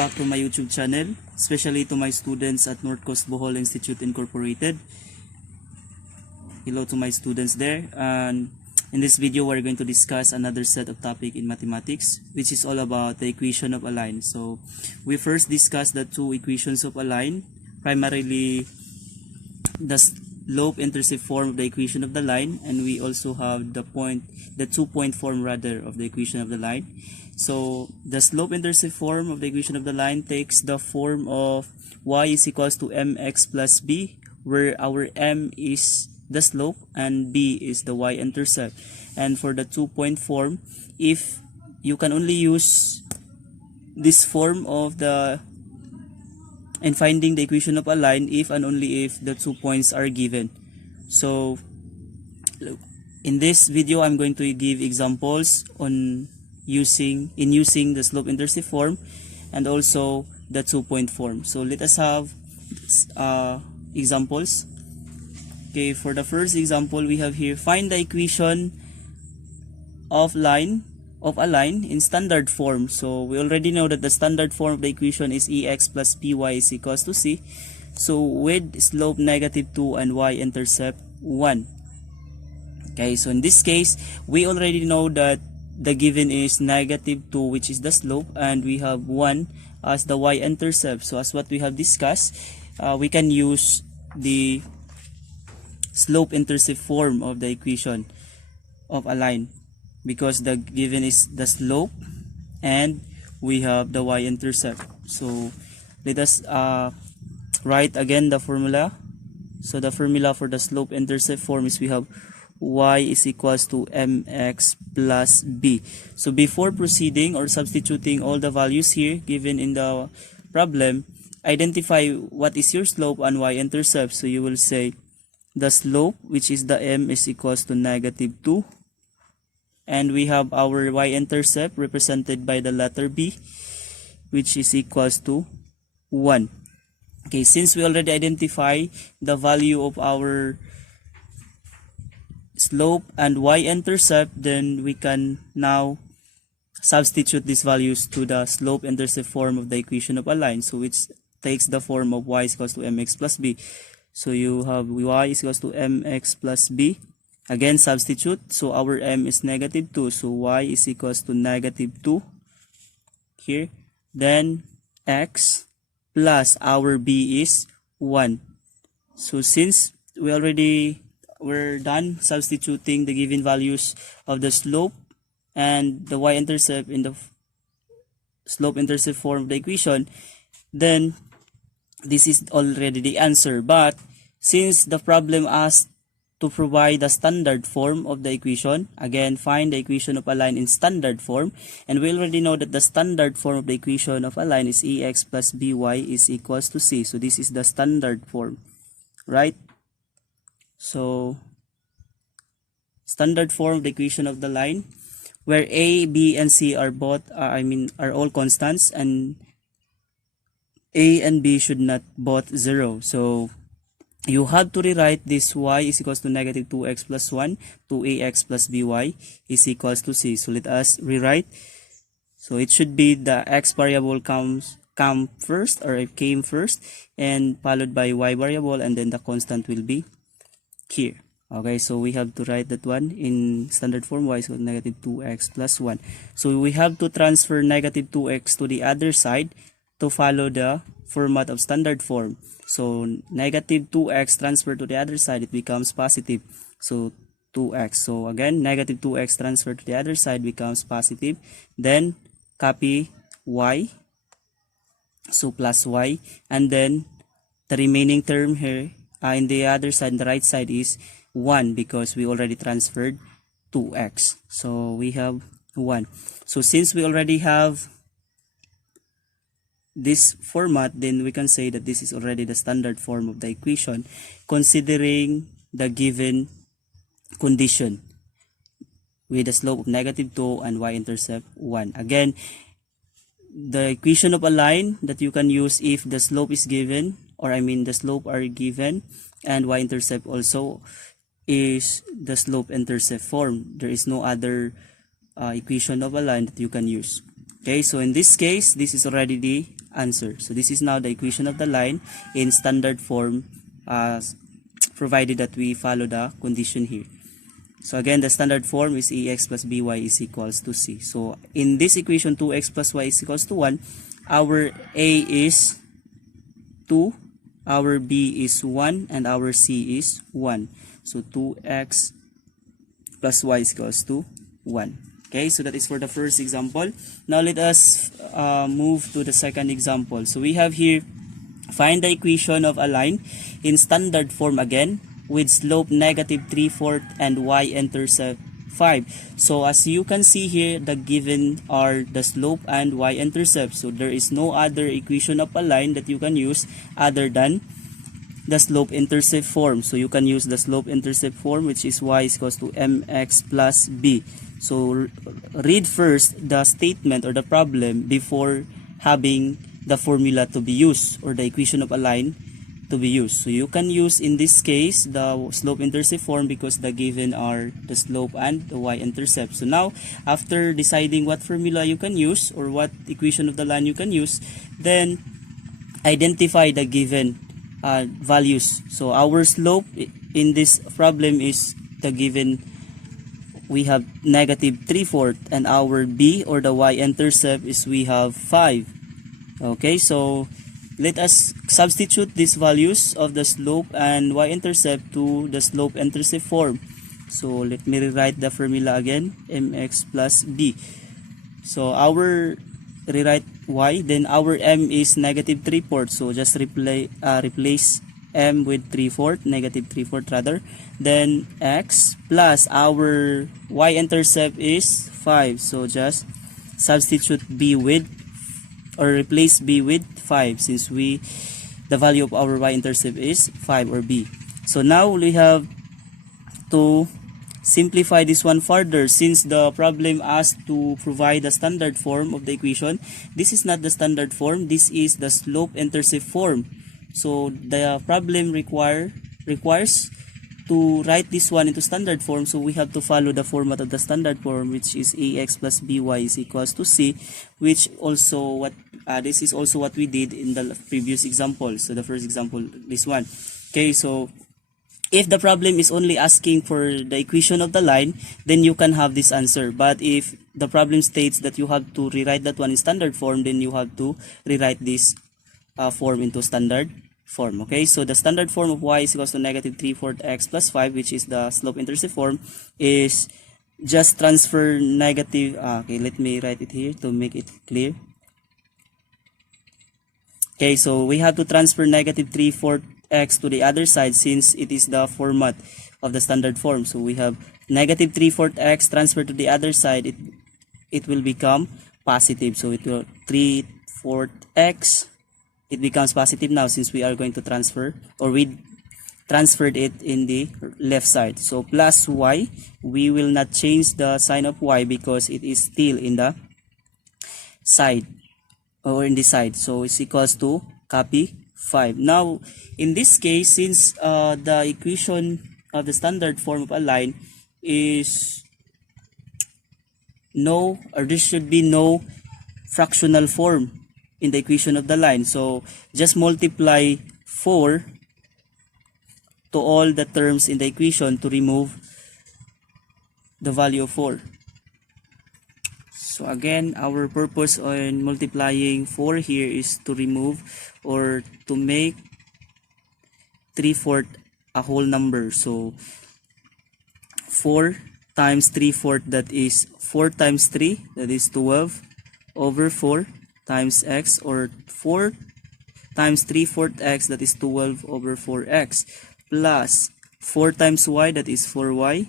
back to my YouTube channel, especially to my students at North Coast Bohol Institute Incorporated. Hello to my students there, and in this video we're going to discuss another set of topic in mathematics, which is all about the equation of a line. So we first discussed the two equations of a line, primarily the slope-intercept form of the equation of the line, and we also have the 2-point form rather of the equation of the line. So the slope-intercept form of the equation of the line takes the form of y is equals to mx plus b, where our m is the slope and b is the y-intercept. And for the 2-point form, if you can only use this form of the and finding the equation of a line if and only if the 2 points are given. So in this video I'm going to give examples on using the slope-intercept form and also the 2-point form. So let us have examples. Okay, for the first example we have here, find the equation of a line in standard form. So we already know that the standard form of the equation is ex plus by is equals to c. So with slope -2 and y-intercept 1. Okay, so in this case we already know that the given is -2, which is the slope, and we have 1 as the y-intercept. So as what we have discussed, we can use the slope-intercept form of the equation of a line, because the given is the slope and we have the y-intercept. So let us write again the formula. So the formula for the slope-intercept form is we have y is equals to mx plus b. So before proceeding or substituting all the values here given in the problem, identify what is your slope and y-intercept. So you will say the slope, which is the m, is equals to -2. And we have our y-intercept represented by the letter b, which is equals to 1. Okay, since we already identify the value of our slope and y-intercept, then we can now substitute these values to the slope-intercept form of the equation of a line, so which takes the form of y is equals to mx plus b. So you have y is equals to mx plus b. Again, substitute. So our m is -2. So y is equals to -2 here. Then x plus our b is 1. So since we're done substituting the given values of the slope and the y-intercept in the slope-intercept form of the equation, then this is already the answer. But since the problem asked to provide the standard form of the equation, again, find the equation of a line in standard form, and we already know that the standard form of the equation of a line is ex plus by is equals to c. So this is the standard form, right? So standard form of the equation of the line, where a, b, and c are are all constants, and a and b should not both 0. So you have to rewrite this y is equals to -2x plus 1 to ax plus by is equals to c. So let us rewrite. So it should be the x variable came first, and followed by y variable, and then the constant will be here. Okay, so we have to write that one in standard form, y is equal to -2x plus 1. So we have to transfer -2x to the other side to follow the format of standard form. So -2x transferred to the other side, it becomes positive. So 2x. So again, -2x transferred to the other side becomes positive. Then copy y. So plus y. And then the remaining term here in the other side, the right side, is 1 because we already transferred 2x. So we have 1. So since we already have this format, then we can say that this is already the standard form of the equation, considering the given condition with a slope of -2 and y-intercept 1. Again, the equation of a line that you can use if the slope is given, the slope are given, and y-intercept also is the slope-intercept form. There is no other equation of a line that you can use. Okay, so in this case, this is already the answer. So this is now the equation of the line in standard form, provided that we follow the condition here. So again, the standard form is ax plus by is equals to c. So in this equation, 2x plus y is equals to 1. Our a is 2, our b is 1, and our c is 1. So 2x plus y is equals to 1. Okay, so that is for the first example. Now let us move to the second example. So we have here, find the equation of a line in standard form again with slope negative 3/4 and y-intercept 5. So as you can see here, the given are the slope and y-intercept. So there is no other equation of a line that you can use other than the slope-intercept form. So you can use the slope-intercept form, which is y is equals to mx plus b. So read first the statement or the problem before having the formula to be used or the equation of a line to be used. So you can use in this case the slope-intercept form because the given are the slope and the y-intercept. So now after deciding what formula you can use or what equation of the line you can use, then identify the given values. So our slope in this problem is the given, we have negative 3/4, and our b or the y-intercept is we have 5. Okay, so let us substitute these values of the slope and y-intercept to the slope-intercept form. So let me rewrite the formula again, mx plus b. So our rewrite y, then our m is negative 3/4. So just replace m with 3/4, negative 3/4 rather. Then x plus our y-intercept is 5. So just substitute b with, or replace b with 5 since the value of our y-intercept is 5 or b. So now we have to simplify this one further since the problem asked to provide the standard form of the equation. This is not the standard form, this is the slope-intercept form. So the problem requires to write this one into standard form, so we have to follow the format of the standard form, which is ax plus by is equals to c, which also what this is also what we did in the previous example. So the first example, this one. Okay, so if the problem is only asking for the equation of the line, then you can have this answer. But if the problem states that you have to rewrite that one in standard form, then you have to rewrite this form into standard form. Okay, so the standard form of y is equals to negative 3/4 x plus 5, which is the slope-intercept form, is just transfer negative. Okay, let me write it here to make it clear. Okay, so we have to transfer negative 3/4 x to the other side since it is the format of the standard form. So we have negative 3/4 x transferred to the other side, it will become positive. So it will 3/4 x, it becomes positive now since we are going to transfer, or we transferred it in the left side. So plus y, we will not change the sign of y because it is still in the side or in the side. So it's equals to copy 5. Now in this case, since the equation of the standard form of a line is no, or there should be no fractional form in the equation of the line, so just multiply 4 to all the terms in the equation to remove the value of 4. So again, our purpose on multiplying 4 here is to remove or to make 3/4 a whole number. So 4 times 3/4, that is 4 times 3, that is 12 over 4 times x, or 4 times 3/4 x, that is 12 over 4x, plus 4 times y, that is 4y,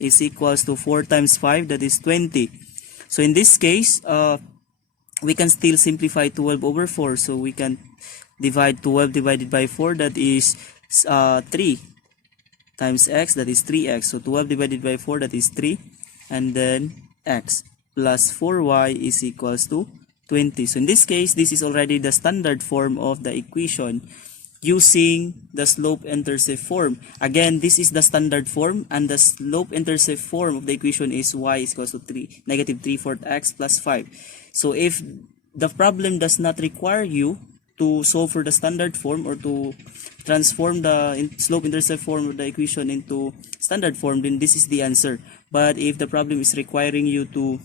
is equals to 4 times 5, that is 20. So in this case, we can still simplify 12 over 4. So we can divide 12 divided by 4, that is 3 times x, that is 3x. So 12 divided by 4, that is 3, and then x plus 4y is equals to 20. So in this case, this is already the standard form of the equation using the slope-intercept form. Again, this is the standard form, and the slope-intercept form of the equation is y is equals to negative 3/4 x plus 5. So if the problem does not require you to solve for the standard form or to transform the slope-intercept form of the equation into standard form, then this is the answer. But if the problem is requiring you to,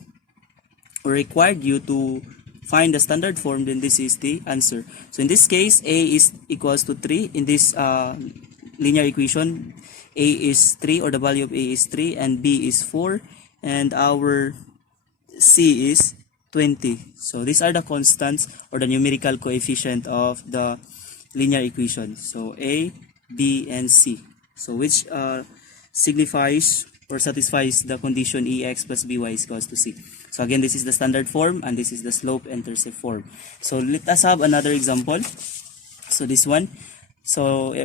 or required you to find the standard form, then this is the answer. So in this case, a is equals to 3. In this linear equation, a is 3, or the value of a is 3, and b is 4, and our c is 20. So these are the constants or the numerical coefficient of the linear equation. So a, b, and c. So which signifies or satisfies the condition ex plus by is equals to c. So again, this is the standard form and this is the slope-intercept form. So let us have another example. So this one. So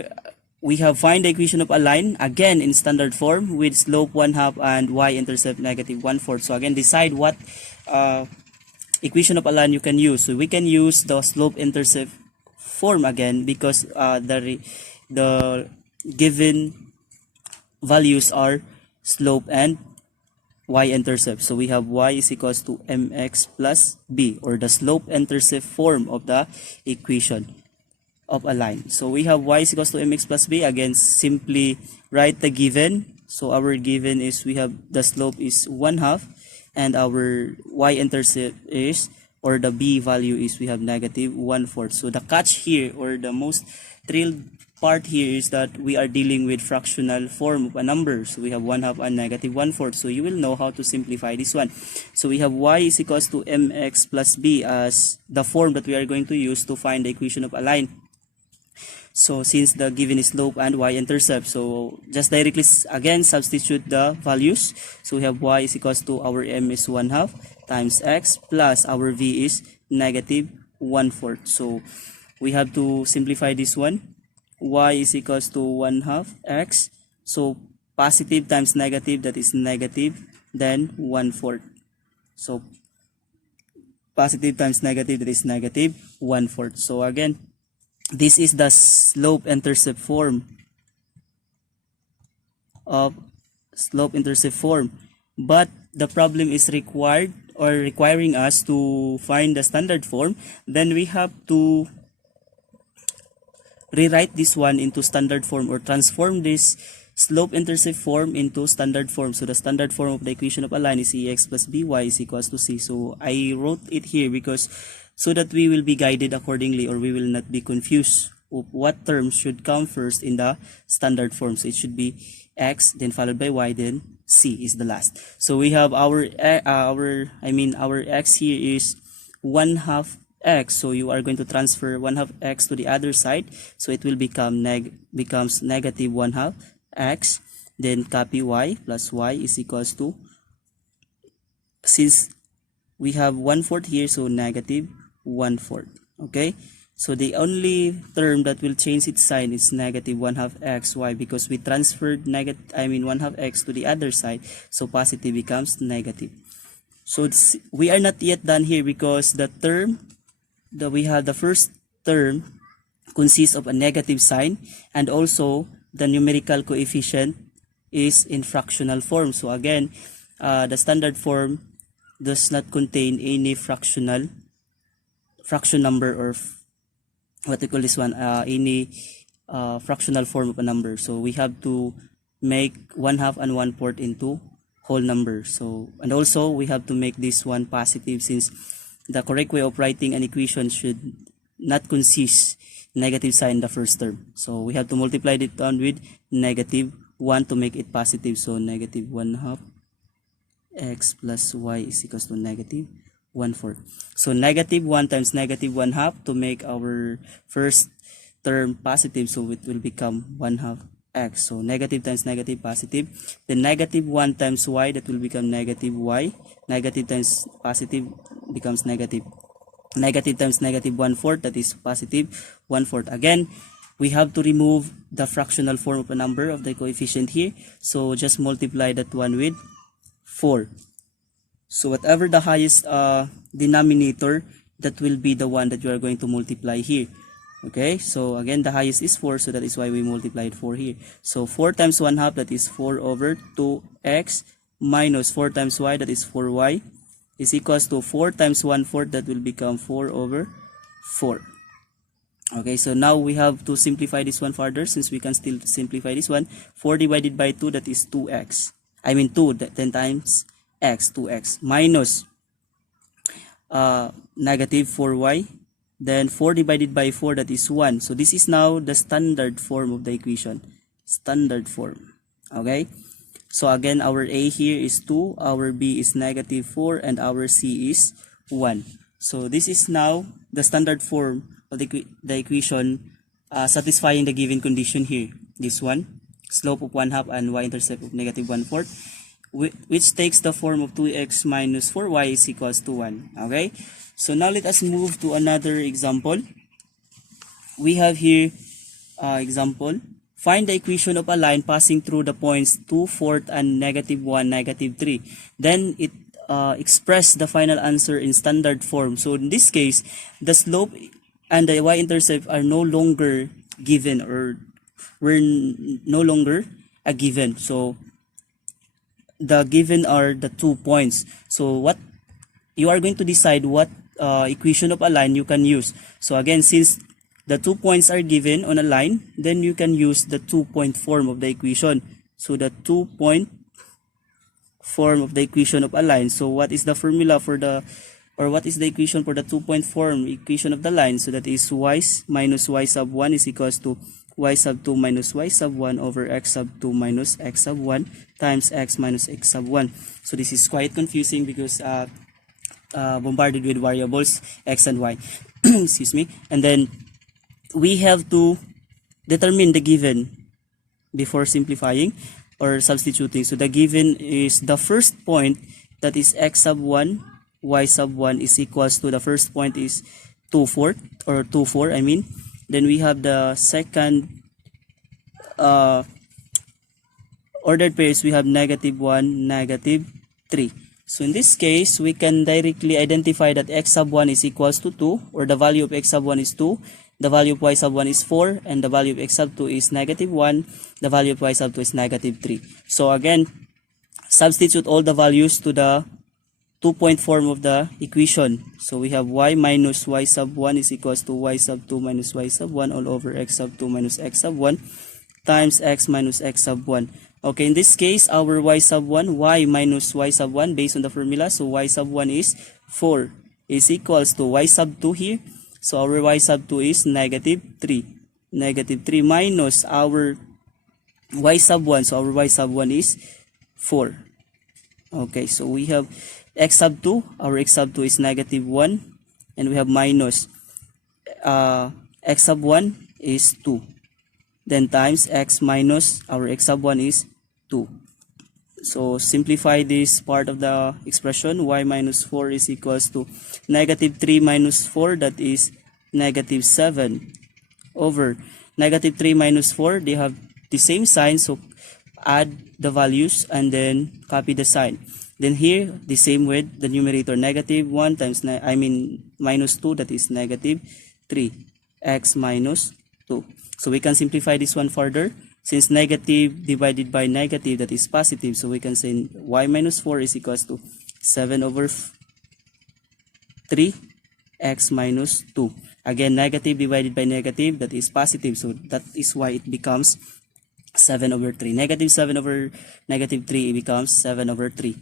we have find the equation of a line again in standard form with slope 1/2 and y-intercept negative 1/4. So again, decide what equation of a line you can use. So we can use the slope-intercept form again because the given values are slope and y-intercept. So we have y is equals to mx plus b, or the slope-intercept form of the equation of a line. So we have y is equals to mx plus b. Again, simply write the given. So our given is we have the slope is 1/2 and our y-intercept is, or the b value is, we have negative 1/4. So the catch here, or the most thrilled part here, is that we are dealing with fractional form of a number. So we have 1/2 and negative 1/4. So you will know how to simplify this one. So we have y is equals to mx plus b as the form that we are going to use to find the equation of a line. So since the given is slope and y-intercept, so just directly again substitute the values. So we have y is equals to, our m is 1/2 times x plus our v is negative 1/4. So we have to simplify this one. Y is equals to 1/2 x. So positive times negative, that is negative, then 1/4. So positive times negative, that is negative 1/4. So again, this is the slope-intercept form of slope-intercept form. But the problem is required or requiring us to find the standard form. Then we have to rewrite this one into standard form, or transform this slope-intercept form into standard form. So the standard form of the equation of a line is ex plus by is equals to c. So I wrote it here because so that we will be guided accordingly, or we will not be confused of what terms should come first in the standard form. So it should be x, then followed by y, then c is the last. So we have our x here is 1/2 x. So you are going to transfer 1/2 x to the other side. So it will becomes negative 1/2 x. Then copy y, plus y is equals to, since we have 1/4 here, so negative 1/4. Okay, so the only term that will change its sign is negative 1/2 x. Why? Because we transferred 1/2 x to the other side, so positive becomes negative. So we are not yet done here, because the term that we have, the first term consists of a negative sign, and also the numerical coefficient is in fractional form. So again, the standard form does not contain any fraction number, or what we call this one, any fractional form of a number. So we have to make 1/2 and 1/4 into whole number. So, and also we have to make this one positive, since the correct way of writing an equation should not consist negative sign in the first term. So we have to multiply it on with negative 1 to make it positive. So negative 1/2 x plus y is equals to negative 1/4. So negative 1 times negative 1/2 to make our first term positive. So it will become 1/2 x. So negative times negative, positive. Then negative 1 times y, that will become negative y. Negative times positive becomes negative. Negative times negative 1/4, that is positive 1/4. Again, we have to remove the fractional form of a number of the coefficient here. So just multiply that one with 4. So whatever the highest denominator, that will be the one that you are going to multiply here. Okay, so again, the highest is 4, so that is why we multiplied 4 here. So 4 times 1/2, that is 4 over 2x, minus 4 times y, that is 4y. is equals to 4 times 1/4, that will become 4 over 4. Okay, so now we have to simplify this one further, since we can still simplify this one. 4 divided by 2, that is 2x. I mean 2, 10 times x, 2x, minus negative 4y. Then 4 divided by 4, that is 1. So this is now the standard form of the equation. Standard form. Okay? So again, our a here is 2, our b is negative 4, and our c is 1. So this is now the standard form of the equation satisfying the given condition here. This one, slope of 1/2 and y-intercept of negative 1/4, which takes the form of 2x minus 4y is equals to 1. Okay? So now let us move to another example. We have here example. Find the equation of a line passing through the points 2, 4 and negative 1, negative 3. Then it express the final answer in standard form. So in this case, the slope and the y-intercept are no longer given, or were no longer a given. So the given are the 2 points. So what you are going to decide what equation of a line you can use. So again, since the 2 points are given on a line, then you can use the 2-point form of the equation. So the 2-point form of the equation of a line. So what is the formula for the, or what is the equation for the 2-point form equation of the line? So that is y minus y sub 1 is equals to y sub 2 minus y sub 1 over x sub 2 minus x sub 1 times x minus x sub 1. So this is quite confusing because bombarded with variables x and y. Excuse me. And then we have to determine the given before simplifying or substituting. So the given is the first point, that is x sub 1, y sub 1 is equals to, the first point is 2/4 or 2/4 I mean. Then we have the second ordered pairs, we have negative 1, negative 3. So in this case, we can directly identify that x sub 1 is equals to 2, or the value of x sub 1 is 2, the value of y sub 1 is 4, and the value of x sub 2 is negative 1, the value of y sub 2 is negative 3. So again, substitute all the values to the 2-point form of the equation. So we have y minus y sub 1 is equals to y sub 2 minus y sub 1 all over x sub 2 minus x sub 1 times x minus x sub 1. Okay, in this case, our y sub 1, y minus y sub 1 based on the formula. So y sub 1 is 4 is equals to y sub 2 here. So our y sub 2 is negative 3. Negative 3 minus our y sub 1. So our y sub 1 is 4. Okay, so we have x sub 2. Our x sub 2 is negative 1. And we have minus x sub 1 is 2. Then times x minus our x sub 1 is 2. So simplify this part of the expression. Y minus 4 is equals to negative 3 minus 4, that is negative 7 over negative 3 minus 4. They have the same sign, so add the values and then copy the sign. Then here, the same with the numerator, negative 1 times, minus 2, that is negative 3, x minus 2. So we can simplify this one further. Since negative divided by negative, that is positive, so we can say y minus 4 is equals to 7 over 3, x minus 2. Again, negative divided by negative, that is positive, so that is why it becomes 7 over 3. Negative 7 over negative 3, it becomes 7 over 3.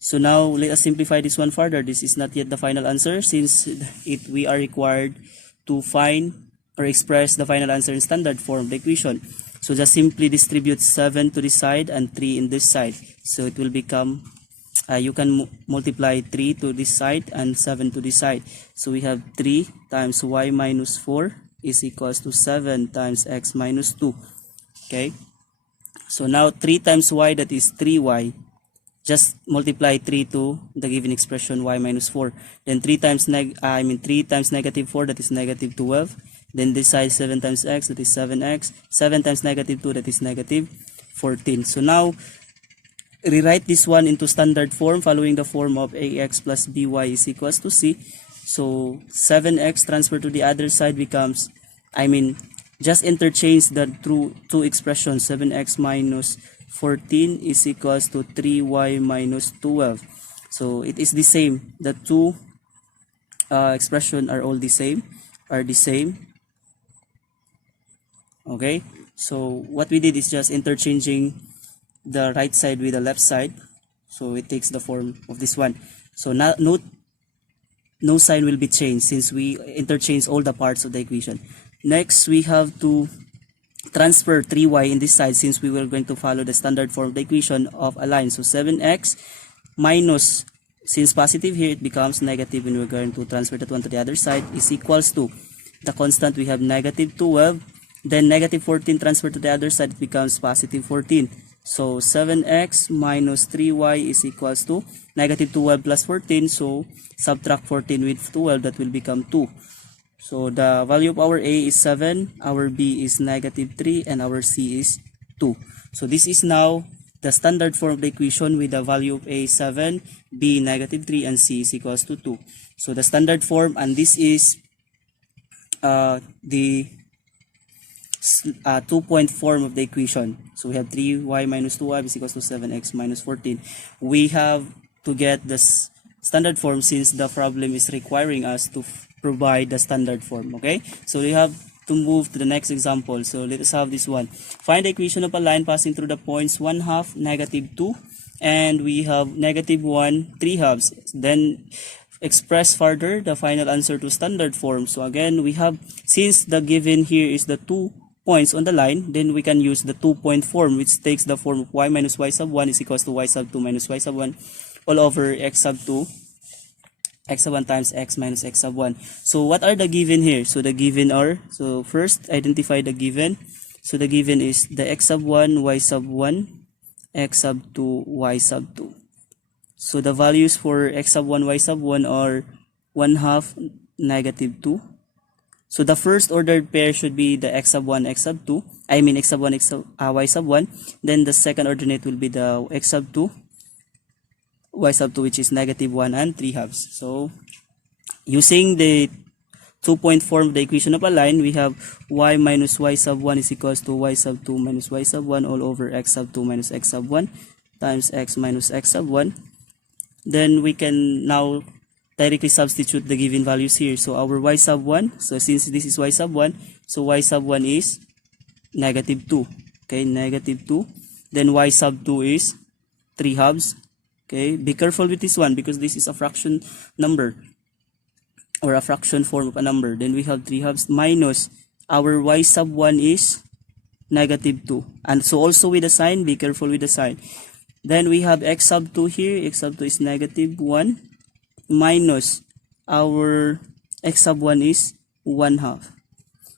So now, let us simplify this one further. This is not yet the final answer, since we are required to find or express the final answer in standard form of the equation. So just simply distribute 7 to this side and 3 in this side. So it will become, you can multiply 3 to this side and 7 to this side. So we have 3 times y minus 4 is equals to 7 times x minus 2. Okay. So now 3 times y, that is 3y. Just multiply 3 to the given expression y minus 4. Then 3 times 3 times negative 4, that is negative 12. Then this side 7 times x, that is 7x. 7 times negative 2, that is negative 14. So now, rewrite this one into standard form following the form of ax plus by is equals to c. So 7x transferred to the other side becomes, just interchange the two expressions. 7x minus 14 is equals to 3y minus 12. So it is the same. The two expression are all the same, are the same. Okay, so what we did is just interchanging the right side with the left side, so it takes the form of this one. So now no sign will be changed since we interchange all the parts of the equation. Next, we have to transfer 3y in this side since we were going to follow the standard form of the equation of a line. So 7x minus, since positive here, it becomes negative when we're going to transfer that one to the other side, is equals to the constant. We have negative 12, then negative 14 transferred to the other side, it becomes positive 14. So 7x minus 3y is equals to negative 12 plus 14. So subtract 14 with 12, that will become 2. So the value of our A is 7, our B is negative 3, and our C is 2. So this is now the standard form of the equation with the value of A 7, B negative 3, and C is equals to 2. So the standard form, and this is the 2-point form of the equation. So we have 3y minus 2y is equals to 7x minus 14. We have to get this standard form since the problem is requiring us to provide the standard form. Okay, so we have to move to the next example. So let us have this one. Find the equation of a line passing through the points 1/2, negative 2, and we have negative 1, 3/2. Then express further the final answer to standard form. So again, we have, since the given here is the 2 points on the line, then we can use the 2-point form, which takes the form of y minus y sub 1 is equals to y sub 2 minus y sub 1 all over x sub 2, x sub 1 times x minus x sub 1. So what are the given here? So the given are, so first identify the given. So the given is the x sub 1, y sub 1, x sub 2, y sub 2. So the values for x sub 1, y sub 1 are 1/2, negative 2. So the first ordered pair should be the x sub 1, x sub 2. I mean x sub 1, y sub 1. Then the second ordinate will be the x sub 2, y sub 2, which is negative 1 and 3/2. So using the 2-point form of the equation of a line, we have y minus y sub 1 is equals to y sub 2 minus y sub 1 all over x sub 2 minus x sub 1 times x minus x sub 1. Then we can now directly substitute the given values here. So our y sub 1, so since this is y sub 1, so y sub 1 is negative 2. Okay, negative 2. Then y sub 2 is 3/2. Okay, be careful with this one because this is a fraction number or a fraction form of a number. Then we have 3/2 minus our y sub 1 is negative 2. And so also with the sign, be careful with the sign. Then we have x sub 2 here. X sub 2 is negative 1 minus our x sub 1 is 1/2.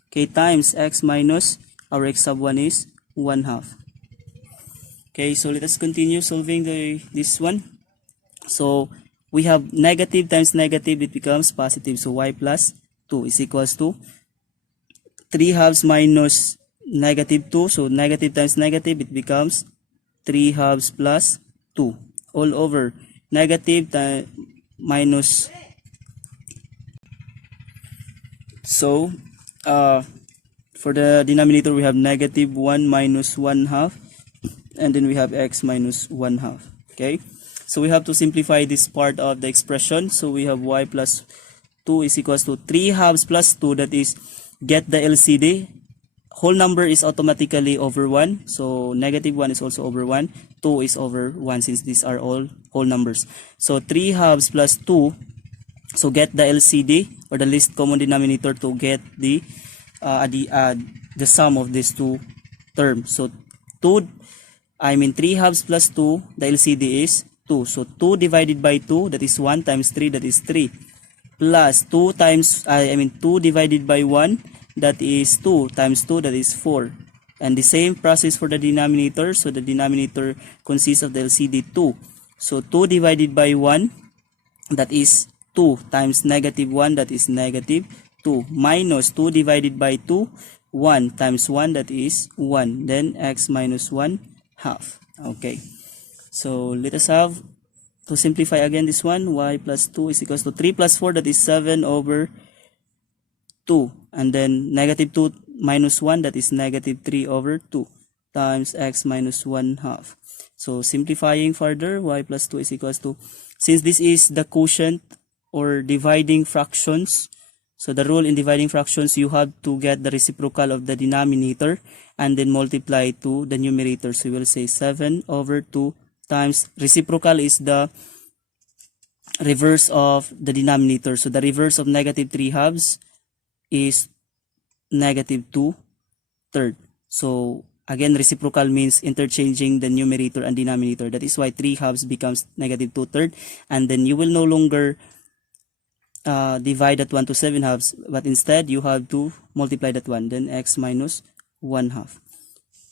Okay, times x minus our x sub 1 is 1/2. Okay, so let us continue solving this one. So we have negative times negative, it becomes positive. So y plus 2 is equals to 3/2 minus negative 2. So negative times negative, it becomes 3/2 plus 2 all over negative minus. So for the denominator, we have negative 1 minus 1/2, and then we have x minus 1/2. Okay, so we have to simplify this part of the expression. So we have y plus 2 is equals to 3/2 plus 2, that is, get the LCD. Whole number is automatically over 1, so negative 1 is also over 1, 2 is over 1 since these are all whole numbers. So 3/2 plus 2, so get the LCD or the least common denominator to get the sum of these two terms. So 3/2 plus 2, the LCD is 2. So 2 divided by 2, that is 1 times 3, that is 3. Plus 2 times, 2 divided by 1, that is 2 times 2, that is 4. And the same process for the denominator. So the denominator consists of the LCD 2. So 2 divided by 1, that is 2 times negative 1, that is negative 2. Minus 2 divided by 2, 1 times 1, that is 1. Then x minus 1/2. Okay. So let us have to simplify again this one. Y plus 2 is equals to 3 plus 4, that is 7 over 2. And then negative 2 minus 1, that is negative 3 over 2 times x minus 1/2. So simplifying further, y plus 2 is equals to, since this is the quotient or dividing fractions, so the rule in dividing fractions, you have to get the reciprocal of the denominator and then multiply to the numerator. So we will say 7 over 2 times, reciprocal is the reverse of the denominator. So the reverse of negative 3 halves is negative 2 third. So again, reciprocal means interchanging the numerator and denominator. That is why 3 halves becomes negative 2 third. And then you will no longer divide that one to 7 halves, but instead you have to multiply that one, then x minus 1 half.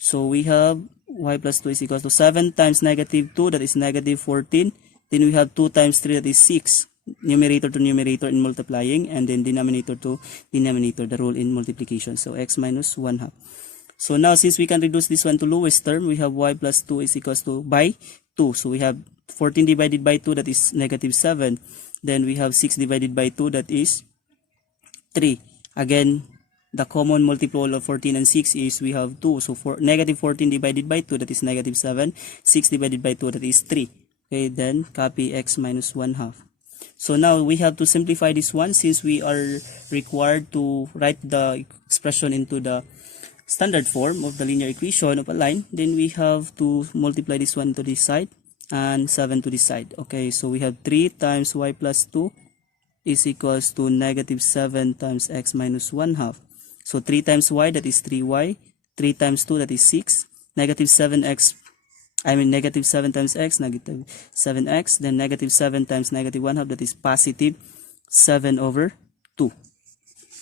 So we have y plus 2 is equals to 7 times negative 2, that is negative 14. Then we have 2 times 3, that is 6. Numerator to numerator in multiplying, and then denominator to denominator, the rule in multiplication. So x minus 1 half. So now since we can reduce this one to lowest term, we have y plus 2 is equals to by 2. So we have 14 divided by 2, that is negative 7. Then we have 6 divided by 2, that is 3. Again, the common multiple of 14 and 6 is we have 2. So for negative 14 divided by 2, that is negative 7. 6 divided by 2, that is 3. Okay, then copy x minus 1 half. So now we have to simplify this one since we are required to write the expression into the standard form of the linear equation of a line. Then we have to multiply this one to this side and 7 to this side. Okay, so we have 3 times y plus 2 is equals to negative 7 times x minus 1 half. So 3 times y, that is 3y. 3 times 2, that is 6. Negative 7x, negative 7 times x, negative 7x. Then negative 7 times negative 1 half, that is positive 7 over 2.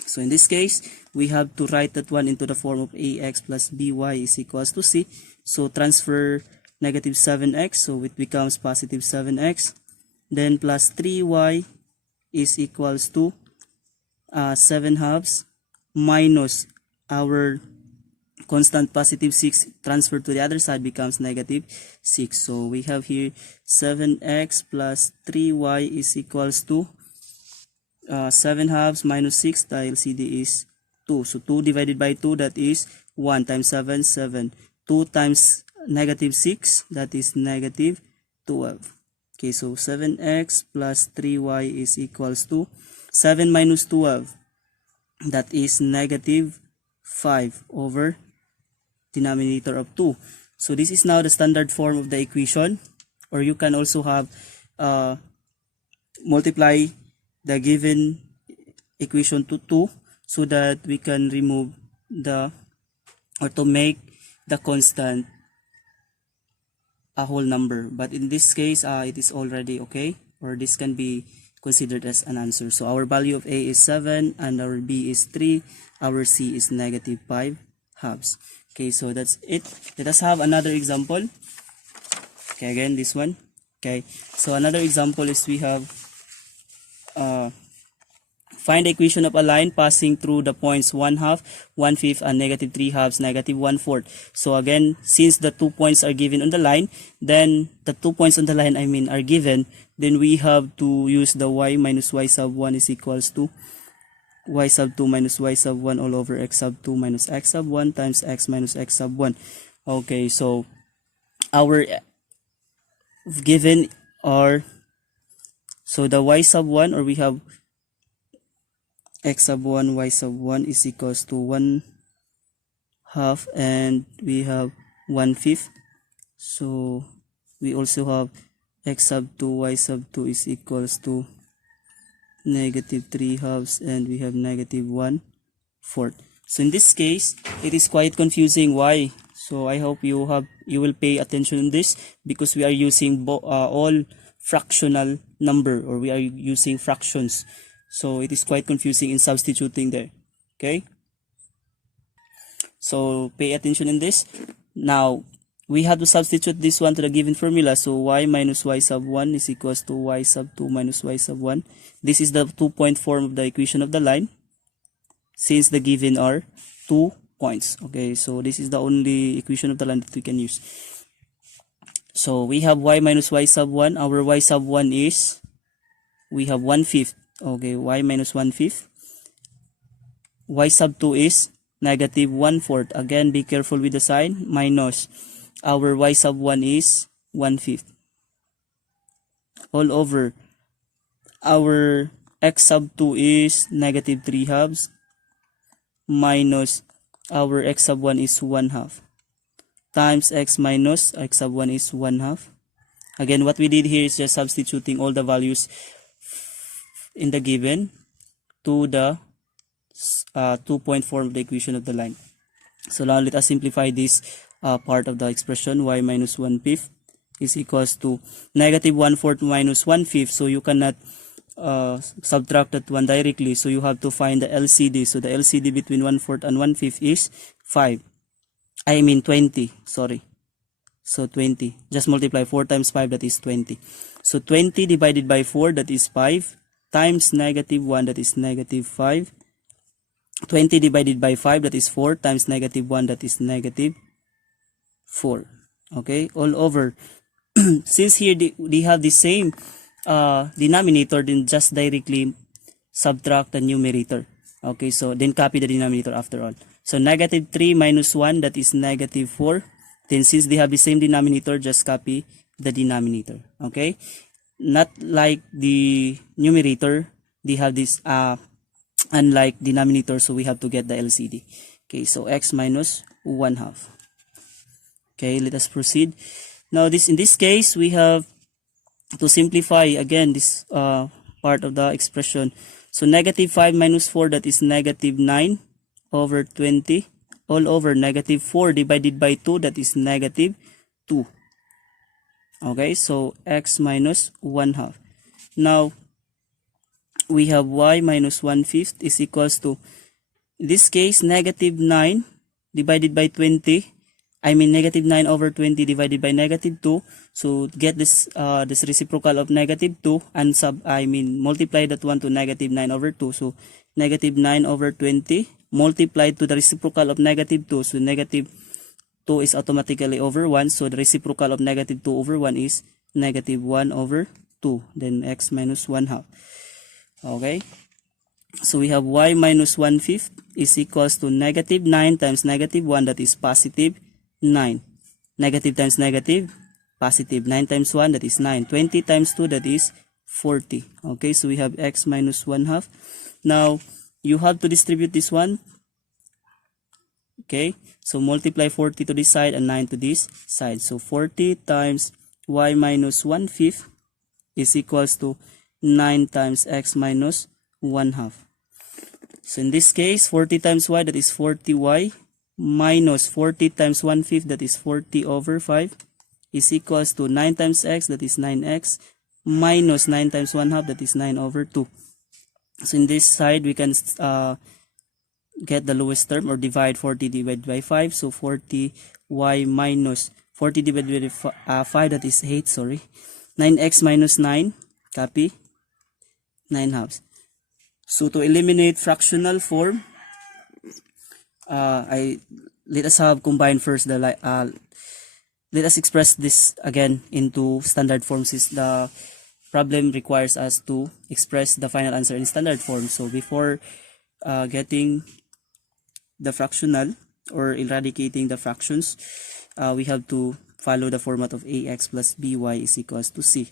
So in this case, we have to write that one into the form of ax plus by is equals to c. So transfer negative 7x, so it becomes positive 7x. Then plus 3y is equals to 7 halves minus our constant positive 6 transferred to the other side becomes negative 6. So we have here 7x plus 3y is equals to 7 halves minus 6 dahil CD is 2. So 2 divided by 2, that is 1 times 7, 7. 2 times negative 6, that is negative 12. Okay, so 7x plus 3y is equals to 7 minus 12, that is negative 5 over denominator of 2. So this is now the standard form of the equation, or you can also have multiply the given equation to 2 so that we can remove the, or to make the constant a whole number. But in this case, it is already okay, or this can be considered as an answer. So our value of A is 7 and our B is 3, our C is negative 5 halves. Okay, so that's it. Let us have another example. Okay, again this one. Okay, so another example is we have find the equation of a line passing through the points 1 half, 1/5, and negative 3 halves, negative 1/4. So again, since the 2 points are given on the line, then the 2 points on the line are given, then we have to use the y minus y sub 1 is equals to y sub 2 minus y sub 1 all over x sub 2 minus x sub 1 times x minus x sub 1. Okay, so our given are, so the y sub 1, or we have x sub 1, y sub 1 is equals to 1 half, and we have 1/5. So we also have x sub 2, y sub 2 is equals to negative 3 halves, and we have negative 1/4. So in this case, it is quite confusing. Why? So I hope you will pay attention in this, because we are using all fractional number, or we are using fractions. So it is quite confusing in substituting there. Okay, so pay attention in this. Now we have to substitute this one to the given formula. So y minus y sub 1 is equals to y sub 2 minus y sub 1. This is the 2-point form of the equation of the line, since the given are 2 points. Okay, so this is the only equation of the line that we can use. So we have y minus y sub 1. Our y sub 1 is, we have 1/5. Okay, y minus 1/5. Y sub 2 is negative 1/4. Again, be careful with the sign. Minus. Our y sub 1 is 1/5 all over our x sub 2 is negative 3 halves minus our x sub 1 is 1/2 times x minus x sub 1 is 1/2. Again, what we did here is just substituting all the values in the given to the 2-point form of the equation of the line. So now let us simplify this part of the expression. Y minus 1/5 is equals to negative 1/4 minus 1/5. So you cannot subtract that one directly. So you have to find the LCD. So the LCD between 1/4 and 1/5 is 5. I mean 20. Sorry. So 20. Just multiply 4 times 5, that is 20. So 20 divided by 4, that is 5, times negative 1, that is negative 5. 20 divided by 5, that is 4, times negative 1, that is negative 4. Okay, all over. Since here they have the same denominator, then just directly subtract the numerator. Okay, so then copy the denominator after all. So negative 3 minus 1, that is negative 4. Then since they have the same denominator, just copy the denominator. Okay, not like the numerator, they have this unlike denominator, so we have to get the LCD. Okay, so x minus 1/2. Okay, let us proceed. Now in this case, we have to simplify again this part of the expression. So negative 5 minus 4, that is negative 9 over 20 all over negative 4 divided by 2, that is negative 2. Okay, so x minus 1/2. Now we have y minus 1/5 is equals to, in this case, negative 9 divided by 20. I mean negative 9 over 20 divided by negative 2. So get this this reciprocal of negative 2 and multiply that one to negative 9 over 2. So negative 9 over 20 multiplied to the reciprocal of negative 2. So negative 2 is automatically over 1. So the reciprocal of negative 2 over 1 is negative 1 over 2. Then x minus 1/2. Okay. So we have y minus 1/5 is equals to negative 9 times negative 1, that is positive 9. Negative times negative, positive. 9 times 1, that is 9. 20 times 2, that is 40. Okay, so we have x minus 1/2. Now, you have to distribute this one. Okay, so multiply 40 to this side and 9 to this side. So 40 times y minus 1/5 is equals to 9 times x minus 1/2. So in this case, 40 times y, that is 40y, minus 40 times 1/5, that is 40 over 5, is equals to 9 times x, that is 9x, minus 9 times 1/2, that is 9 over 2. So in this side, we can get the lowest term, or divide 40 divided by 5. So 40y minus 40 divided by 5, that is 8, sorry. 9x minus 9, copy, 9/2. So to eliminate fractional form, let us have combined first the let us express this again into standard form, since the problem requires us to express the final answer in standard form. So before getting the fractional or eradicating the fractions, we have to follow the format of ax plus by is equals to c.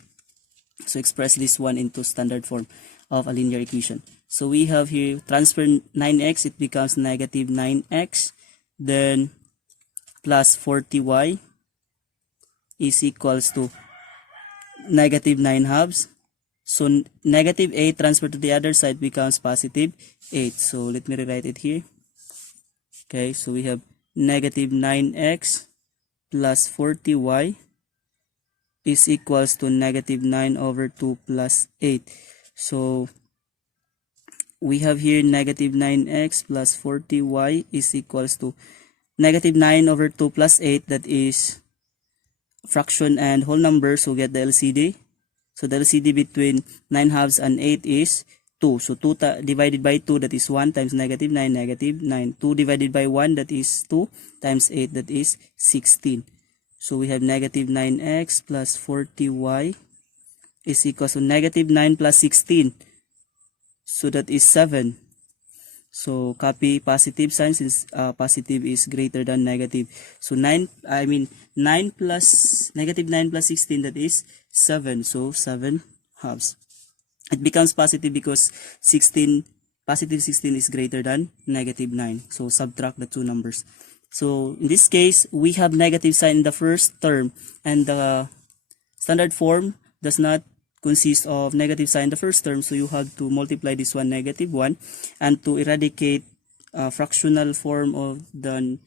So express this one into standard form of a linear equation. So we have here transfer 9x, it becomes negative 9x, then plus 40y is equals to negative 9/2. So negative 8 transferred to the other side becomes positive 8. So let me rewrite it here. Okay, so we have negative 9x plus 40y is equals to negative 9 over 2 plus 8. So we have here negative 9x plus 40y is equals to negative 9 over 2 plus 8, that is fraction and whole number, so get the LCD. So the LCD between 9/2 and 8 is 2. So 2 divided by 2, that is 1, times negative 9, negative 9. 2 divided by 1, that is 2, times 8, that is 16. So we have negative 9x plus 40y is equals to negative 9 plus 16. So that is 7. So copy positive sign since positive is greater than negative. So 9 plus negative 9 plus 16, that is 7. So 7 halves. It becomes positive because 16 positive 16 is greater than negative 9. So subtract the two numbers. So in this case, we have negative sign in the first term, and the standard form does not consist of negative sign in the first term, so you have to multiply this one negative 1, and to eradicate fractional form of the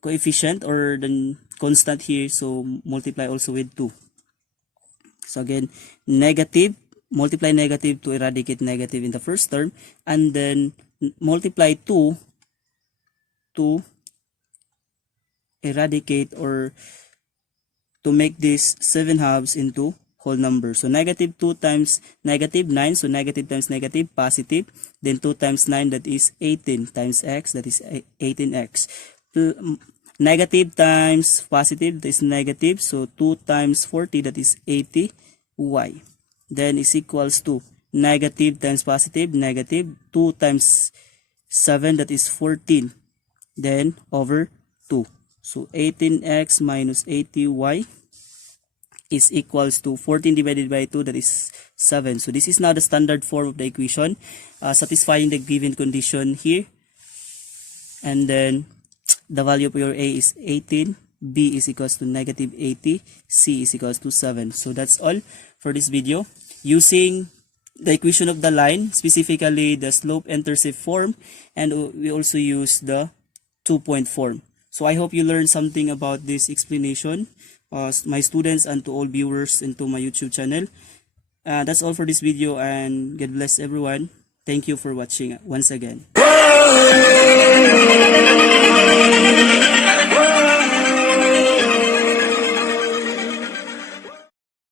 coefficient or the constant here, so multiply also with 2. So again, negative, multiply negative to eradicate negative in the first term, and then multiply 2 to eradicate or to make this 7 halves into whole number. So negative 2 times negative 9, so negative times negative, positive. Then 2 times 9, that is 18, times x, that is 18x. Negative times positive, that is negative, so 2 times 40, that is 80y. Then is equals to negative times positive, negative, 2 times 7, that is 14. Then over 2. So 18x minus 80y is equals to 14 divided by 2, that is 7. So this is now the standard form of the equation, satisfying the given condition here. And then the value of your A is 18, B is equals to negative 80, C is equals to 7. So that's all for this video. Using the equation of the line, specifically the slope-intercept form, and we also use the 2-point form. So I hope you learned something about this explanation, my students, and to all viewers into my YouTube channel. That's all for this video, and God bless everyone. Thank you for watching once again.